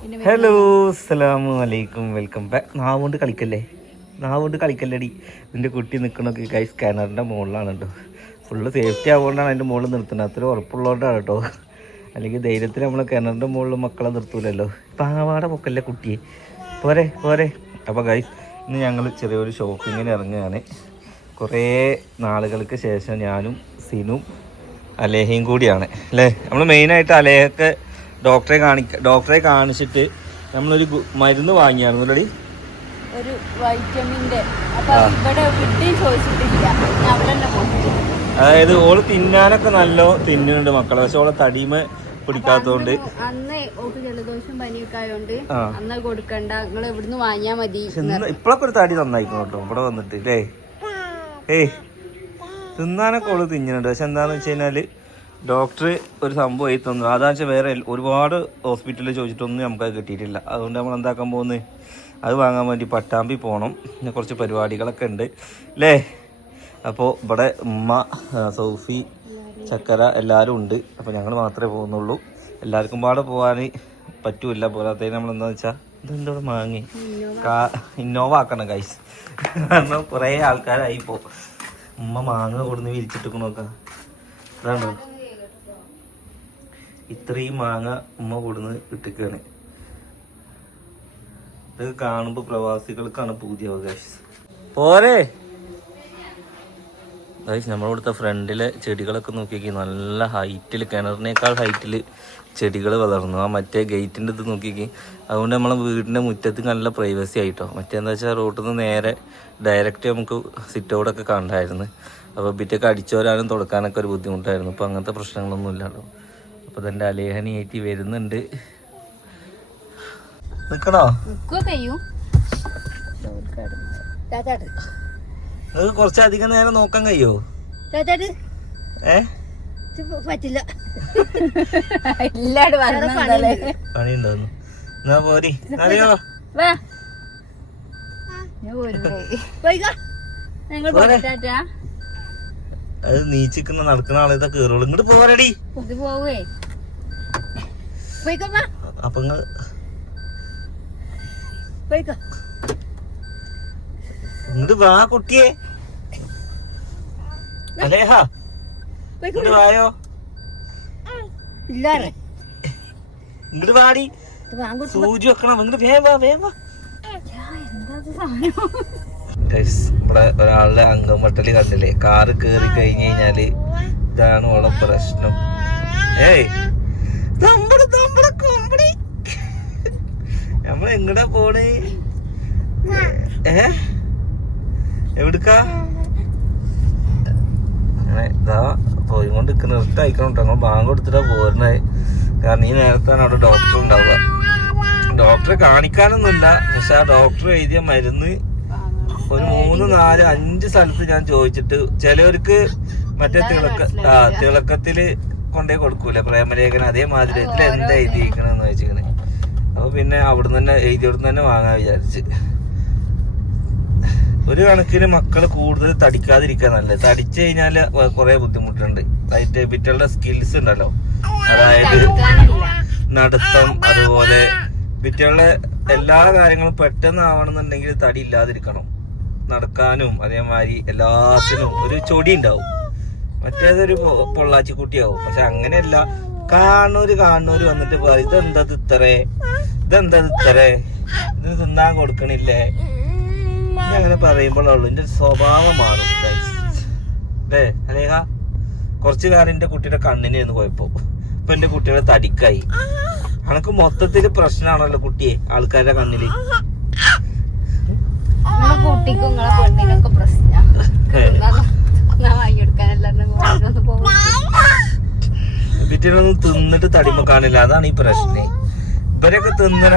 Hello അസ്സലാമു അലൈക്കും, welcome back. നാവുകൊണ്ട് കളിക്കല്ലേടി. ഇതിൻ്റെ കുട്ടി നിൽക്കണൊക്കെ ഗൈസ് കിണറിൻ്റെ മുകളിലാണ് കേട്ടോ. ഫുള്ള് സേഫ്റ്റി ആവുകൊണ്ടാണ് അതിൻ്റെ മുകളിൽ നിർത്തുന്നത്. അത്ര ഉറപ്പുള്ളതുകൊണ്ടാണ് കേട്ടോ. അല്ലെങ്കിൽ ധൈര്യത്തിൽ നമ്മൾ കിണറിൻ്റെ മുകളിൽ മക്കളെ നിർത്തൂലല്ലോ. പാവാട പൊക്കല്ലേ കുട്ടിയെ. പോരെ. അപ്പോൾ ഗൈസ് ഇന്ന് ഞങ്ങൾ ചെറിയൊരു ഷോപ്പിങ്ങിന് ഇറങ്ങുകയാണ്. കുറേ നാളുകൾക്ക് ശേഷം ഞാനും സിനും അലേഹയും കൂടിയാണ് അല്ലേ. നമ്മൾ മെയിനായിട്ട് അലേഹക്ക് ഡോക്ടറെ കാണിച്ചിട്ട് നമ്മളൊരു മരുന്ന് വാങ്ങിയായിരുന്നു റെഡി, ഒരു വൈറ്റമിൻ്റെ. അതായത് ഓള് തിന്നാനൊക്കെ നല്ല തിന്നുന്നുണ്ട് മക്കളെ, പക്ഷെ ഓളെ തടിമ പിടിക്കാത്തോണ്ട് അന്ന് ഓക്ക് ജലദോഷം പനിയൊക്കെ ആയോണ്ട് അന്ന് കൊടുക്കണ്ട, നിങ്ങൾ ഇവിടുന്ന് വാങ്ങിയാ മതി. ഇപ്പഴൊക്കെ ഒരു തടി നന്നായിക്കണം കേട്ടോ ഇവിടെ വന്നിട്ട് അല്ലേ. തിന്നാനൊക്കെ ഓള് തിന്നുന്നുണ്ട്, പക്ഷെ എന്താന്ന് വെച്ച് കഴിഞ്ഞാല് ഡോക്ടർ ഒരു സംഭവം ആയി തന്നു. അതാണെന്ന് വെച്ചാൽ വേറെ ഒരുപാട് ഹോസ്പിറ്റലിൽ ചോദിച്ചിട്ടൊന്നും നമുക്കത് കിട്ടിയിട്ടില്ല. അതുകൊണ്ട് നമ്മൾ എന്താക്കാൻ പോകുന്നത്, അത് വാങ്ങാൻ വേണ്ടി പട്ടാമ്പി പോകണം. പിന്നെ കുറച്ച് പരിപാടികളൊക്കെ ഉണ്ട് അല്ലേ. അപ്പോൾ ഇവിടെ ഉമ്മ, സൗഫി, ചക്കര എല്ലാവരും ഉണ്ട്. അപ്പോൾ ഞങ്ങൾ മാത്രമേ പോകുന്നുള്ളൂ. എല്ലാവർക്കും പാടെ പോകാൻ പറ്റൂല. പോരാത്തതിന് നമ്മൾ എന്താണെന്ന് വെച്ചാൽ ഇതെന്തോടെ വാങ്ങി ഇന്നോവ ആക്കണം ഗൈസ്. കാരണം കുറേ ആൾക്കാരായി ഇപ്പോൾ. ഉമ്മ മാങ്ങ കൊടുന്ന് വിരിച്ചിട്ട് നോക്കാം. അതാണോ ഇത്രയും മാങ്ങ ഉമ്മ കൊടുന്ന് ഇട്ടിക്കാണ്. ഇതൊക്കെ കാണുമ്പോ പ്രവാസികൾക്കാണ് പുതിയ അവകാശം. പോരെ നമ്മളിവിടുത്തെ ഫ്രണ്ടിലെ ചെടികളൊക്കെ നോക്കിയേക്ക് നല്ല ഹൈറ്റിൽ, കിണറിനേക്കാൾ ഹൈറ്റിൽ ചെടികൾ വളർന്നു. ആ മറ്റേ ഗേറ്റിൻ്റെ ഇത് നോക്കിയേക്ക്. അതുകൊണ്ട് നമ്മളെ വീടിൻ്റെ മുറ്റത്ത് നല്ല പ്രൈവസി ആയിട്ടോ. മറ്റേന്താ വെച്ചാൽ റോട്ടിൽ നിന്ന് നേരെ ഡയറക്റ്റ് നമുക്ക് സിറ്റ് ഔട്ടൊക്കെ കണ്ടായിരുന്നു. അപ്പോൾ ബിറ്റൊക്കെ അടിച്ചു വരാനും തുടക്കാനൊക്കെ ഒരു ബുദ്ധിമുട്ടായിരുന്നു. ഇപ്പോൾ അങ്ങനത്തെ പ്രശ്നങ്ങളൊന്നും ഇല്ലല്ലോ. അപ്പോൾ ഇതെൻ്റെ അലേഹനിയായിട്ട് വരുന്നുണ്ട്. നിൽക്കണോ? നിങ്ങൾക്ക് കുറച്ചധികം നേരം നോക്കാൻ കഴിയോ? പറ്റില്ല, പണിയുണ്ടോന്നു. എന്നാ പോരി അറിയോ. അത് നീച്ചിക്കുന്ന നടക്കുന്ന ആളേതാ കേറുള്ളൂ. ഇങ്ങോട്ട് പോരടി. അപ്പൊ ഇങ്ങോട്ട് വാ കുട്ടിയെ. അലേഹ ഇങ്ങോട്ട് വായോ. ഇങ്ങോട്ട് വാടി. സൂചി വെക്കണം. ഇങ്ങോട്ട് വേഗം വാ. ഇവിടെ ഒരാളുടെ അംഗം വെട്ടല് കണ്ടില്ലേ. കാറ് കേറി കഴിഞ്ഞ് കഴിഞ്ഞാല് ഇതാണ് ഉള്ള പ്രശ്നം. നമ്മളെങ്ങടാ പോണേ? എവിടുക്കാ അങ്ങനെ ഇതാ പോയിക്കൊണ്ട് നിർത്തായിക്കണം കേട്ടോ. നമ്മൾ ബാങ്ക് കൊടുത്തിട്ടാ പോരുന്നത്. കാരണം ഈ നേരത്താണ് അവിടെ ഡോക്ടർ ഉണ്ടാവുക. ഡോക്ടറെ കാണിക്കാനൊന്നുമില്ല, പക്ഷെ ആ ഡോക്ടർ എഴുതിയ മരുന്ന് ഒരു 3, 4, 5 സ്ഥലത്ത് ഞാൻ ചോദിച്ചിട്ട്, ചിലവർക്ക് മറ്റേ തിളക്കത്തില് കൊണ്ടേ കൊടുക്കൂലേ പ്രേമലേഖനം, അതേമാതിരി ഇതിൽ എന്താ എഴുതിയിരിക്കണെന്ന് വെച്ചിരിക്കണേ. അപ്പൊ പിന്നെ അവിടുന്ന് തന്നെ എഴുതിയോടുന്ന് തന്നെ വാങ്ങാൻ വിചാരിച്ച്. ഒരു കണക്കിന് മക്കള് കൂടുതൽ തടിക്കാതിരിക്കാൻ നല്ലത്. തടിച്ചു കഴിഞ്ഞാല് കുറെ ബുദ്ധിമുട്ടുണ്ട്. അതിന്റെ ബിറ്റുകളുടെ സ്കിൽസ് ഉണ്ടല്ലോ, അതായത് നടത്തം, അതുപോലെ ബിറ്റുകളുടെ എല്ലാ കാര്യങ്ങളും പെട്ടെന്ന് ആവണമെന്നുണ്ടെങ്കിൽ തടി ഇല്ലാതിരിക്കണം. നടക്കാനും അതേമാതിരി എല്ലാത്തിനും ഒരു ചൊടി ഉണ്ടാവും. മറ്റേതൊരു പൊള്ളാച്ചിക്കുട്ടിയാവും. പക്ഷെ അങ്ങനെയല്ല. കാണൂര് വന്നിട്ട് പറയും ഇതെന്തത് ഇത്രേ, ഇത് തിന്നാൻ കൊടുക്കണില്ലേ. ഇനി അങ്ങനെ പറയുമ്പോഴുള്ളൂ എന്റെ സ്വഭാവം മാറും അല്ലേ അലേഹ. കുറച്ചു കാലം എന്റെ കുട്ടിയുടെ കണ്ണിനായിരുന്നു കുഴപ്പം. ഇപ്പൊ എന്റെ കുട്ടിയുടെ തടിക്കായി. അനക്ക് മൊത്തത്തില് പ്രശ്നമാണല്ലോ കുട്ടിയെ ആൾക്കാരുടെ കണ്ണില്. കുട്ടികളൊന്നും തിന്നിട്ട് തടിമ കാണില്ല, അതാണ് ഈ പ്രശ്നം. ഇവരൊക്കെ തിന്നണ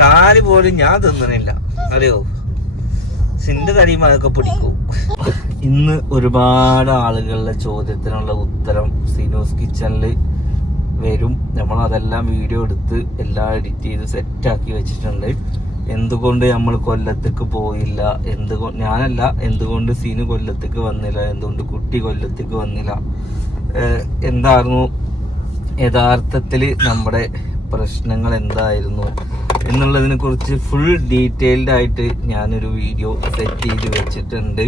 കാല് പോലും ഞാൻ തിന്നണില്ല അറിയോ. സിന്റെ തടിമ അതൊക്കെ പിടിക്കും. ഇന്ന് ഒരുപാട് ആളുകളുടെ ചോദ്യത്തിനുള്ള ഉത്തരം സിനൂസ് കിച്ചണില് വരും. നമ്മൾ അതെല്ലാം വീഡിയോ എടുത്ത് എല്ലാം എഡിറ്റ് ചെയ്ത് സെറ്റാക്കി വെച്ചിട്ടുണ്ട്. എന്തുകൊണ്ട് നമ്മൾ കൊല്ലത്തേക്ക് പോയില്ല, എന്തുകൊണ്ട് സീന് കൊല്ലത്തേക്ക് വന്നില്ല, എന്തുകൊണ്ട് കുട്ടി കൊല്ലത്തേക്ക് വന്നില്ല, എന്തായിരുന്നു യഥാർത്ഥത്തിൽ നമ്മുടെ പ്രശ്നങ്ങൾ എന്തായിരുന്നു എന്നുള്ളതിനെ കുറിച്ച് ഫുൾ ഡീറ്റെയിൽഡ് ആയിട്ട് ഞാനൊരു വീഡിയോ സെറ്റ് ചെയ്ത് വെച്ചിട്ടുണ്ട്.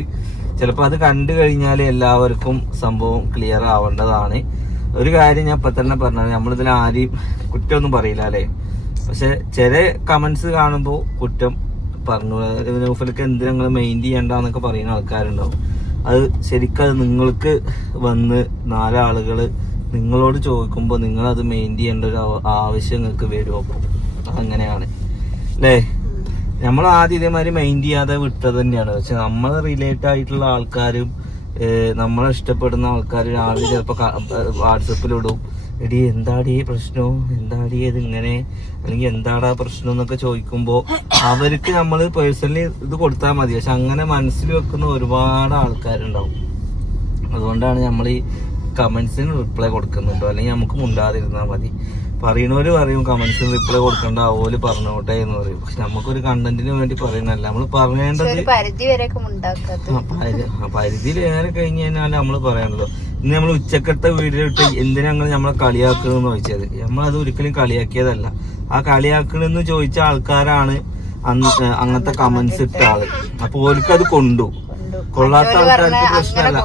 ചിലപ്പോൾ അത് കണ്ടു കഴിഞ്ഞാൽ എല്ലാവർക്കും സംഭവം ക്ലിയർ ആവേണ്ടതാണ്. ഒരു കാര്യം ഞാൻ ഇപ്പം തന്നെ പറഞ്ഞത്, നമ്മളിതിൽ ആരെയും കുറ്റമൊന്നും പറയില്ല അല്ലേ, പക്ഷെ ചില കമന്റ്സ് കാണുമ്പോൾ കുറ്റം പറഞ്ഞു നൗഫലൊക്കെ എന്ത് ഞങ്ങൾ മെയിൻറ്റെയിൻ ചെയ്യണ്ടെന്നൊക്കെ പറയുന്ന ആൾക്കാരുണ്ടാവും. അത് ശരിക്കും അത് നിങ്ങൾക്ക് വന്ന് 4 ആളുകൾ നിങ്ങളോട് ചോദിക്കുമ്പോൾ നിങ്ങളത് മെയിൻറ്റെയിൻ ചെയ്യേണ്ട ഒരു ആവശ്യം നിങ്ങൾക്ക് വരും. അപ്പം അങ്ങനെയാണ് അല്ലേ. നമ്മൾ ആദ്യം ഇതേമാതിരി മെയിൻറ്റെയിൻ ചെയ്യാതെ വിട്ടത് തന്നെയാണ്. പക്ഷെ നമ്മൾ റിലേറ്റ് ആയിട്ടുള്ള ആൾക്കാരും നമ്മളെ ഇഷ്ടപ്പെടുന്ന ആൾക്കാർ രാവിലെ ചിലപ്പോൾ വാട്സപ്പിലിടും, എടി എന്താടി പ്രശ്നം, എന്താടി ഇതിങ്ങനെ, അല്ലെങ്കിൽ എന്താടാ പ്രശ്നം എന്നൊക്കെ ചോദിക്കുമ്പോൾ അവർക്ക് നമ്മൾ പേഴ്സണലി ഇത് കൊടുത്താൽ മതി. പക്ഷെ അങ്ങനെ മനസ്സിൽ വെക്കുന്ന ഒരുപാട് ആൾക്കാരുണ്ടാവും. അതുകൊണ്ടാണ് നമ്മൾ ഈ കമന്റ്സിന് റിപ്ലൈ കൊടുക്കുന്നുണ്ടോ, അല്ലെങ്കിൽ നമുക്ക് മുണ്ടാതിരുന്നാൽ മതി. പറയുന്നവര് പറയും കമന്റ്സിന് റിപ്ലൈ കൊടുക്കണ്ട, ഓല് പറഞ്ഞോട്ടെ എന്ന് പറയും. പക്ഷെ നമുക്കൊരു കണ്ടന്റിന് വേണ്ടി പറയുന്നല്ല, നമ്മൾ പറയേണ്ടത് പരിധിയിൽ ഏറെ കഴിഞ്ഞ് കഴിഞ്ഞാൽ നമ്മൾ പറയണല്ലോ. ഇന്ന് നമ്മൾ ഉച്ചക്കത്തെ വീഡിയോ ഇട്ട് എന്തിനാ നമ്മളെ കളിയാക്കണെന്ന് ചോദിച്ചത്, നമ്മളത് ഒരിക്കലും കളിയാക്കിയതല്ല. ആ കളിയാക്കണെന്ന് ചോദിച്ച ആൾക്കാരാണ് അങ്ങനത്തെ കമന്റ്സ് ഇട്ട ആള്. അപ്പൊ ഓർക്കത് കൊണ്ടു കൊള്ളാത്ത ആൾക്കാർക്ക് പ്രശ്നമല്ല.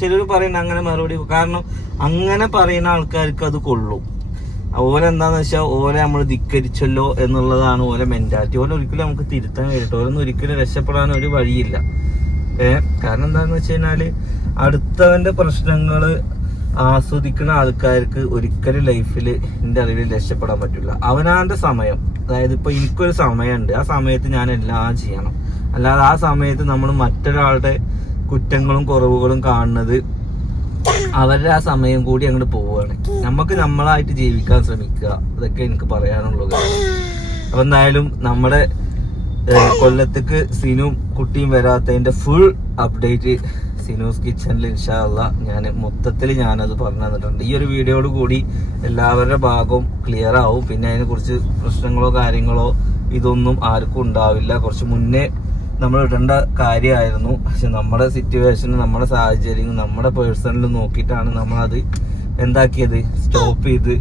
ചിലർ പറയുന്ന അങ്ങനെ മറുപടി, കാരണം അങ്ങനെ പറയുന്ന ആൾക്കാർക്ക് അത് കൊള്ളും. ഓല എന്താന്ന് വെച്ചാൽ ഓലെ നമ്മൾ ധിക്കരിച്ചല്ലോ എന്നുള്ളതാണ് ഓലെ മെന്റാലിറ്റി. ഓലെ ഒരിക്കലും നമുക്ക് തിരുത്താൻ കഴിയട്ടെ, ഓലൊന്നും ഒരിക്കലും രക്ഷപ്പെടാൻ ഒരു വഴിയില്ല. കാരണം എന്താന്ന് വെച്ച് കഴിഞ്ഞാല് അടുത്തവന്റെ പ്രശ്നങ്ങള് ആസ്വദിക്കുന്ന ആൾക്കാർക്ക് ഒരിക്കലും ലൈഫിൽ എന്റെ അറിവിൽ രക്ഷപ്പെടാൻ പറ്റില്ല. അവനാന്റെ സമയം, അതായത് ഇപ്പൊ എനിക്കൊരു സമയമുണ്ട്, ആ സമയത്ത് ഞാൻ എല്ലാം ചെയ്യണം. അല്ലാതെ ആ സമയത്ത് നമ്മൾ മറ്റൊരാളുടെ കുറ്റങ്ങളും കുറവുകളും കാണുന്നത് അവരുടെ ആ സമയം കൂടി അങ്ങോട്ട് പോവുകയാണ്. നമുക്ക് നമ്മളായിട്ട് ജീവിക്കാൻ ശ്രമിക്കുക, അതൊക്കെ എനിക്ക് പറയാനുള്ളത്. അപ്പൊ എന്തായാലും നമ്മുടെ കൊല്ലത്തേക്ക് സിനും കുട്ടിയും വരാത്തതിന്റെ ഫുൾ അപ്ഡേറ്റ് സിനൂസ് കിച്ചണിൽ ഇൻഷാ അല്ലാഹ് ഞാൻ മൊത്തത്തിൽ ഞാനത് പറഞ്ഞു തന്നിട്ടുണ്ട്. ഈ ഒരു വീഡിയോയോട് കൂടി എല്ലാവരുടെ ഭാഗവും ക്ലിയർ ആവും. പിന്നെ അതിനെ കുറിച്ച് പ്രശ്നങ്ങളോ കാര്യങ്ങളോ ഇതൊന്നും ആർക്കും ഉണ്ടാവില്ല. കുറച്ച് മുന്നേ നമ്മൾ ഇടേണ്ട കാര്യമായിരുന്നു. പക്ഷെ നമ്മുടെ സിറ്റുവേഷനും നമ്മുടെ സാഹചര്യവും നമ്മുടെ പേഴ്സണലും നോക്കിയിട്ടാണ് നമ്മളത് എന്താക്കിയത്, സ്റ്റോപ്പ് ചെയ്ത്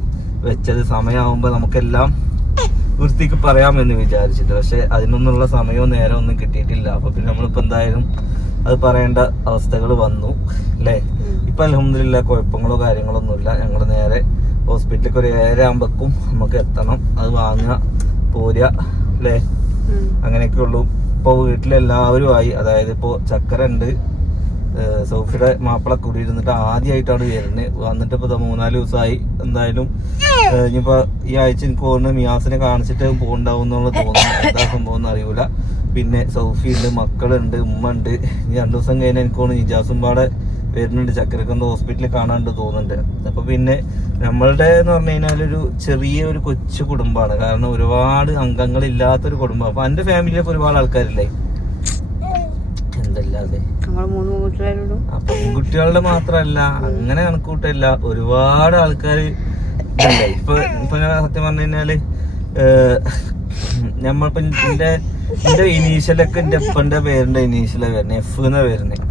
വെച്ചത്. സമയമാകുമ്പോൾ നമുക്കെല്ലാം വൃത്തിക്ക് പറയാമെന്ന് വിചാരിച്ചിട്ട്, പക്ഷെ അതിനൊന്നുള്ള സമയവും നേരം ഒന്നും കിട്ടിയിട്ടില്ല. അപ്പൊ പിന്നെ നമ്മളിപ്പോ എന്തായാലും അത് പറയേണ്ട അവസ്ഥകൾ വന്നു അല്ലേ. ഇപ്പൊ അൽഹംദുലില്ലാ കുഴപ്പങ്ങളോ കാര്യങ്ങളോ ഒന്നുമില്ല. ഞങ്ങൾ നേരെ ഹോസ്പിറ്റലിലേക്ക് ഒരു 7 ആകുമ്പോഴേക്കും നമുക്ക് എത്തണം, അത് വാങ്ങുക, പോരുക അല്ലേ. അങ്ങനെയൊക്കെ ഉള്ളൂ. ഇപ്പൊ വീട്ടിലെല്ലാവരും ആയി, അതായത് ഇപ്പോ ചക്കര ഉണ്ട്, സോഫിയുടെ മാപ്പിള കൂടി ഇരുന്നിട്ട് ആദ്യമായിട്ടാണ് വരുന്നത്. വന്നിട്ട് ഇപ്പൊ 3-4 ദിവസമായി. എന്തായാലും ഇനിയിപ്പോ ഈ ആഴ്ച എനിക്ക് തോന്നുന്നു മിയാസിനെ കാണിച്ചിട്ട് പോകണ്ടാവും എന്നുള്ള തോന്നുന്നു. എന്താ സംഭവം അറിയൂല. പിന്നെ സൗഫി ഉണ്ട്, മക്കളുണ്ട്, ഉമ്മ ഉണ്ട്. ഇനി 2 ദിവസം കഴിഞ്ഞാൽ എനിക്ക് തോന്നുന്നു ഇജാസും പാടെ വരുന്നുണ്ട്, ചക്കരക്കന്ത ഹോസ്പിറ്റലിൽ കാണാണ്ട് തോന്നുന്നുണ്ട്. അപ്പൊ പിന്നെ നമ്മളുടെ എന്ന് പറഞ്ഞു കഴിഞ്ഞാൽ ഒരു ചെറിയൊരു കൊച്ചു കുടുംബമാണ്, കാരണം ഒരുപാട് അംഗങ്ങൾ ഇല്ലാത്തൊരു കുടുംബം. അപ്പൊ എന്റെ ഫാമിലിയിലൊക്കെ ഒരുപാട് ആൾക്കാരില്ലേ, എന്തല്ലാതെ അപ്പൊ പെൺകുട്ടികളുടെ മാത്രല്ല, അങ്ങനെ കണക്കൂട്ടല്ല, ഒരുപാട് ആൾക്കാര് ഇല്ലേ. ഇപ്പൊ ഞാൻ സത്യം പറഞ്ഞു കഴിഞ്ഞാല് നമ്മളിപ്പോ എന്റെ ഇനീഷ്യലൊക്കെ എന്റെ അപ്പന്റെ പേരിന്റെ ഇനീഷ്യല വരുന്നത്, എഫ് എന്നാ വരുന്നത്.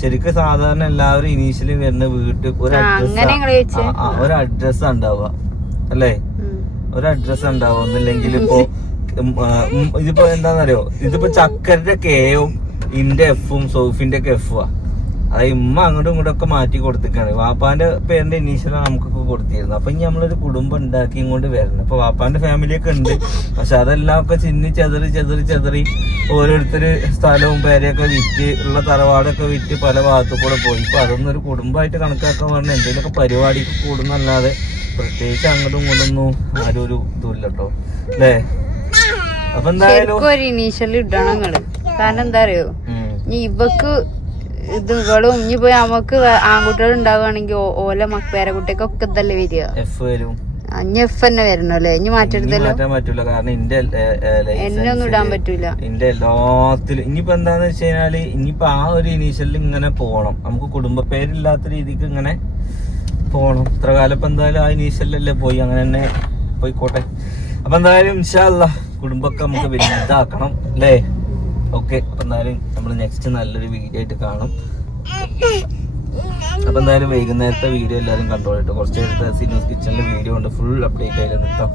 ശരിക്കും സാധാരണ എല്ലാവരും ഇനീഷ്യലി വരുന്ന വീട്ടിൽ ഒരു അഡ്രസ് ഉണ്ടാവുക അല്ലേ, ഒരു അഡ്രസ് ഉണ്ടാവുക. ഒന്നില്ലെങ്കിൽ ഇപ്പൊ ഇതിപ്പോ എന്താന്നറിയോ, ഇതിപ്പോ ചക്കരന്റെ കെയും ഇന്റെ എഫും സോഫിന്റെ ഒക്കെ എഫുവാ. അതായത് ഉമ്മ അങ്ങോട്ടും ഇങ്ങോട്ടും ഒക്കെ മാറ്റി കൊടുത്തിക്കാണ്. വാപ്പാന്റെ പേരിന്റെ ഇനീഷ്യലാണ് നമുക്കൊക്കെ കൊടുത്തിരുന്നത്. അപ്പൊ ഇനി നമ്മളൊരു കുടുംബം ഉണ്ടാക്കി ഇങ്ങോട്ട് വരണം. അപ്പൊ വാപ്പാന്റെ ഫാമിലിയൊക്കെ ഉണ്ട്, പക്ഷെ അതെല്ലാം ഒക്കെ ചിന്നി ചെതറി ഓരോരുത്തര് സ്ഥലവും പേരെയൊക്കെ വിറ്റ് ഉള്ള തറവാടൊക്കെ വിറ്റ് പല ഭാഗത്തു കൂടെ പോയി. ഇപ്പൊ അതൊന്നും ഒരു കുടുംബമായിട്ട് കണക്കാക്കാൻ പറഞ്ഞ എന്തെങ്കിലുമൊക്കെ പരിപാടിക്ക് കൂടുന്നല്ലാതെ പ്രത്യേകിച്ച് അങ്ങോട്ടും ഇങ്ങോട്ടൊന്നും ആരും ഒരു ഇതുമില്ല കേട്ടോ അല്ലേ. അപ്പൊ എന്തായാലും ഇനീഷ്യൽ ഇടണം. കാരണം എന്താ അറിയോ, ഇവക്ക് ഇതുകളും ഇനിയിപ്പോ നമുക്ക് ആൺകുട്ടികൾ ഉണ്ടാവുകയാണെങ്കിൽ ഓല പേരക്കുട്ടിയൊക്കെ ഇതല്ലേ വരിക, ഇനി എഫ് തന്നെ വരണല്ലേ, ഇനി മാറ്റാൻ പറ്റൂല. കാരണം എന്നെ ഒന്നും ഇടാൻ പറ്റൂല. എന്റെ എല്ലാത്തിലും ഇനിയിപ്പോ എന്താന്ന് വെച്ച് കഴിഞ്ഞാല് ഇനിയിപ്പോ ആ ഒരു ഇനീഷ്യലിൽ ഇങ്ങനെ പോണം. നമുക്ക് കുടുംബ പേരില്ലാത്ത രീതിക്ക് ഇങ്ങനെ പോണം. ഇത്ര കാലം ഇപ്പൊ എന്തായാലും ആ ഇനീഷ്യലല്ലേ പോയി, അങ്ങനെ തന്നെ പോയിക്കോട്ടെ. അപ്പൊ എന്തായാലും ഇൻഷാ അല്ലാഹ് കുടുംബമൊക്കെ നമുക്ക് വലുതാക്കണം അല്ലേ. ഓക്കെ, അപ്പൊ എന്തായാലും നമ്മൾ നെക്സ്റ്റ് നല്ലൊരു വീഡിയോ ആയിട്ട് കാണും. അപ്പൊ എന്തായാലും വൈകുന്നേരത്തെ വീഡിയോ എല്ലാവരും കണ്ടോളൂ കേട്ടോ. കുറച്ച് നേരത്തെ സിനൂസ് കിച്ചണിലെ വീഡിയോ ഉണ്ട്, ഫുൾ അപ്ഡേറ്റ് ആയിരുന്നു കേട്ടോ.